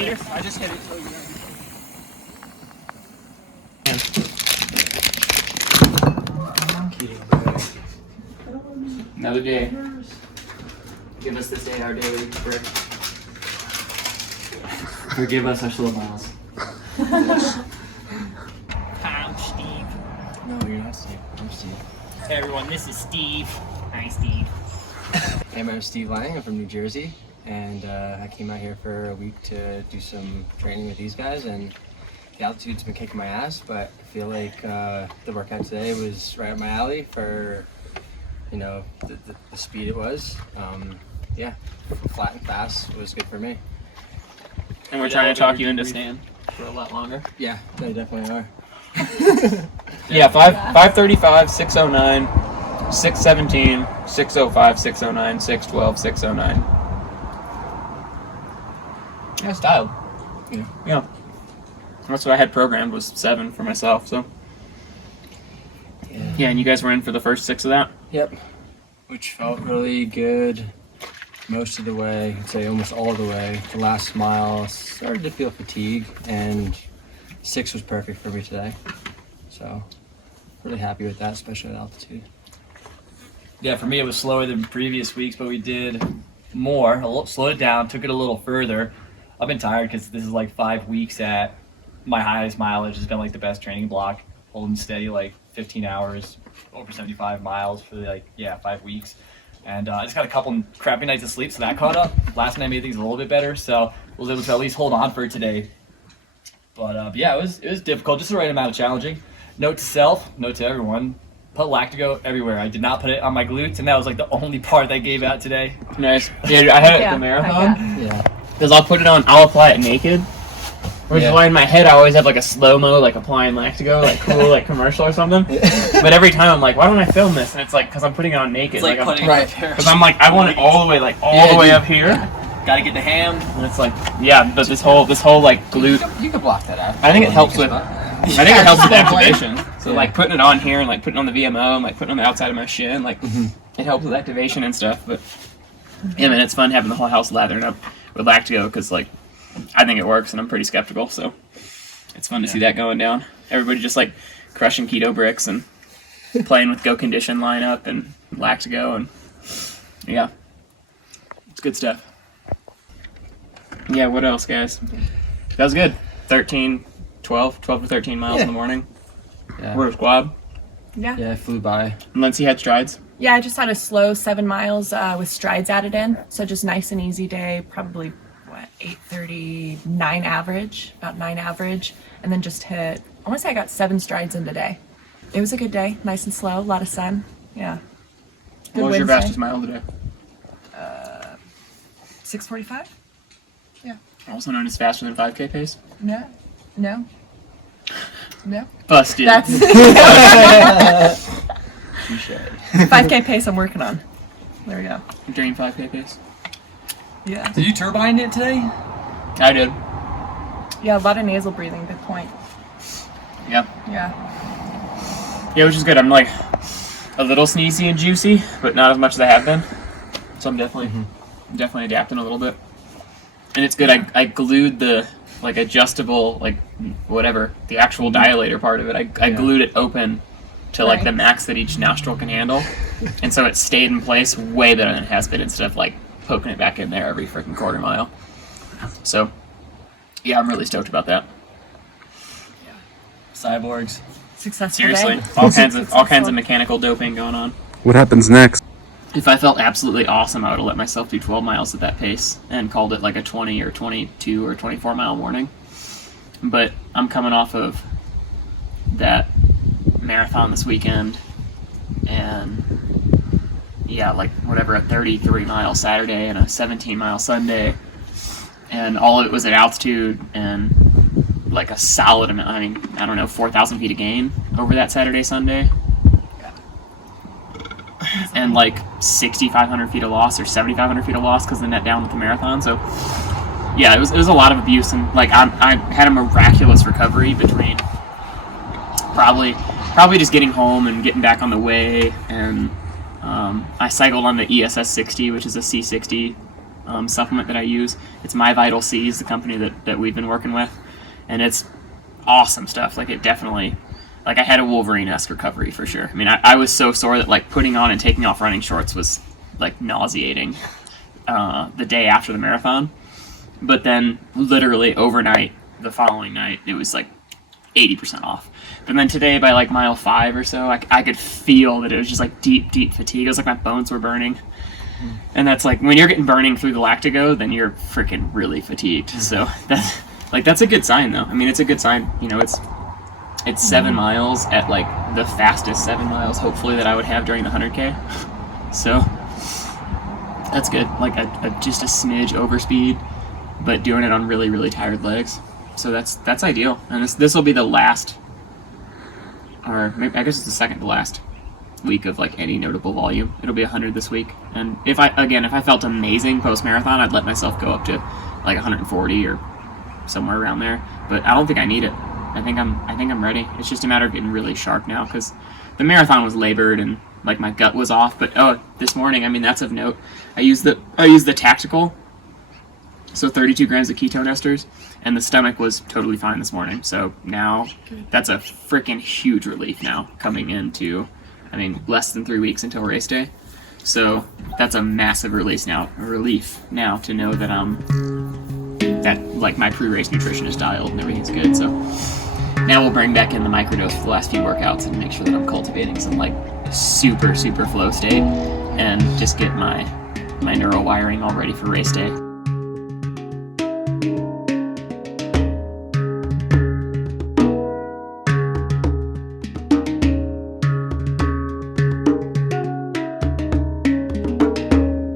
meters? I just hit it. So Another day. Give us this day our daily break. Forgive us our slow miles. I'm Steve. No, you're not Steve. I'm Steve. Hey everyone, this is Steve. Hi Steve. Hey, I'm Steve Lange. I'm from New Jersey, and I came out here for a week to do some training with these guys, and the altitude's been kicking my ass, but I feel like the workout today was right up my alley for, you know, the speed it was. Yeah, flat and fast was good for me. And we're trying to talk you into staying for a lot longer. Yeah, they definitely are. Yeah, 535, 609, 617, 605, 609, 612, 609. Yeah, it's dialed. Yeah. That's what I had programmed, was 7 for myself, so. Yeah, and you guys were in for the first 6 of that? Yep. Which felt really good most of the way, I'd say almost all the way. The last mile started to feel fatigue, and 6 was perfect for me today. So, really happy with that, especially at altitude. Yeah, for me it was slower than previous weeks, but we did more, slowed it down, took it a little further. I've been tired because this is like 5 weeks at my highest mileage. Has been like the best training block, holding steady like 15 hours, over 75 miles for like, 5 weeks. And I just got a couple crappy nights of sleep, so that caught up. Last night made things a little bit better, so I was able to at least hold on for today. But yeah, it was difficult, just the right amount of challenging. Note to self, note to everyone, put lactigo everywhere. I did not put it on my glutes, and that was like the only part that gave out today. Nice. Yeah, I had it at the marathon. Yeah. Because I'll apply it naked. Which is why in my head I always have like a slow-mo, like applying lactigo, like cool, like commercial or something. But every time I'm like, why don't I film this? And it's like, because I'm putting it on naked. It's like putting because I'm like, I want it all the way, like all the way up here. Gotta get the ham. And it's like, yeah, but this whole like glute. You can block that out. I think it helps with. I think it helps with activation. So like putting it on here and like putting it on the VMO and like putting it on the outside of my shin, like it helps with activation and stuff. But yeah, man, it's fun having the whole house lathered up with lactigo because like I think it works and I'm pretty skeptical. So it's fun to see that going down. Everybody just like crushing keto bricks and playing with Go Condition lineup and lactigo and yeah, it's good stuff. Yeah, what else, guys? That was good. 12 to 13 miles in the morning. Yeah. We're a squad. Yeah. Yeah, it flew by. And Lency had strides. Yeah, I just had a slow 7 miles with strides added in. So just nice and easy day, probably, 8:39 average, about 9 average. And then just hit, I want to say I got 7 strides in today. It was a good day, nice and slow, a lot of sun. Yeah. Good What was your Wednesday. fastest mile today? 6:45? Yeah. Also known as faster than 5K pace? No. No. No. Busted. That's Touche. 5K pace I'm working on. There we go. Dream 5K pace. Yeah. Did you turbine it today? I did. Yeah, a lot of nasal breathing, good point. Yeah. Yeah. Yeah, which is good. I'm like a little sneezy and juicy, but not as much as I have been. So I'm definitely adapting a little bit. And it's good. I glued the like adjustable, like whatever, the actual dilator part of it. I glued it open to like the max that each nostril can handle. And so it stayed in place way better than it has been instead of like poking it back in there every freaking quarter mile. So yeah, I'm really stoked about that. Cyborgs. Successful Seriously, day. all kinds of mechanical doping going on. What happens next? If I felt absolutely awesome, I would have let myself do 12 miles at that pace and called it like a 20 or 22 or 24 mile morning. But I'm coming off of that marathon this weekend and yeah, like whatever, a 33 mile Saturday and a 17 mile Sunday. And all of it was at altitude and like a solid amount, I mean, I don't know, 4,000 feet of gain over that Saturday, Sunday. And like 6,500 feet of loss or 7,500 feet of loss because the net down with the marathon. So yeah, it was a lot of abuse, and like I had a miraculous recovery between probably just getting home and getting back on the way, and I cycled on the ESS 60, which is a C60 supplement that I use. It's My Vital C is the company that we've been working with, and it's awesome stuff. Like it definitely, like I had a Wolverine-esque recovery for sure. I mean, I was so sore that like putting on and taking off running shorts was like nauseating the day after the marathon. But then literally overnight, the following night, it was like 80% off. But then today by like mile 5 or so, I could feel that it was just like deep fatigue. It was like my bones were burning. And that's like, when you're getting burning through the lactigo, then you're freaking really fatigued. So that's a good sign though. I mean, it's a good sign. You know, it's 7 miles at like the fastest 7 miles, hopefully, that I would have during the 100K. So that's good. Like just a smidge overspeed, but doing it on really tired legs. So that's ideal. And this will be the last, or maybe, I guess it's the second to last week of like any notable volume. It'll be 100 this week. And if I felt amazing post marathon, I'd let myself go up to like 140 or somewhere around there. But I don't think I need it. I think I'm ready. It's just a matter of getting really sharp now, because the marathon was labored and like my gut was off. But this morning, I mean, that's of note. I used the tactical, so 32 grams of ketone esters, and the stomach was totally fine this morning. So now that's a freaking huge relief now coming into, I mean, less than 3 weeks until race day. So that's a massive relief now to know that that like my pre-race nutrition is dialed and everything's good. So now we'll bring back in the microdose for the last few workouts and make sure that I'm cultivating some like super flow state and just get my neural wiring all ready for race day.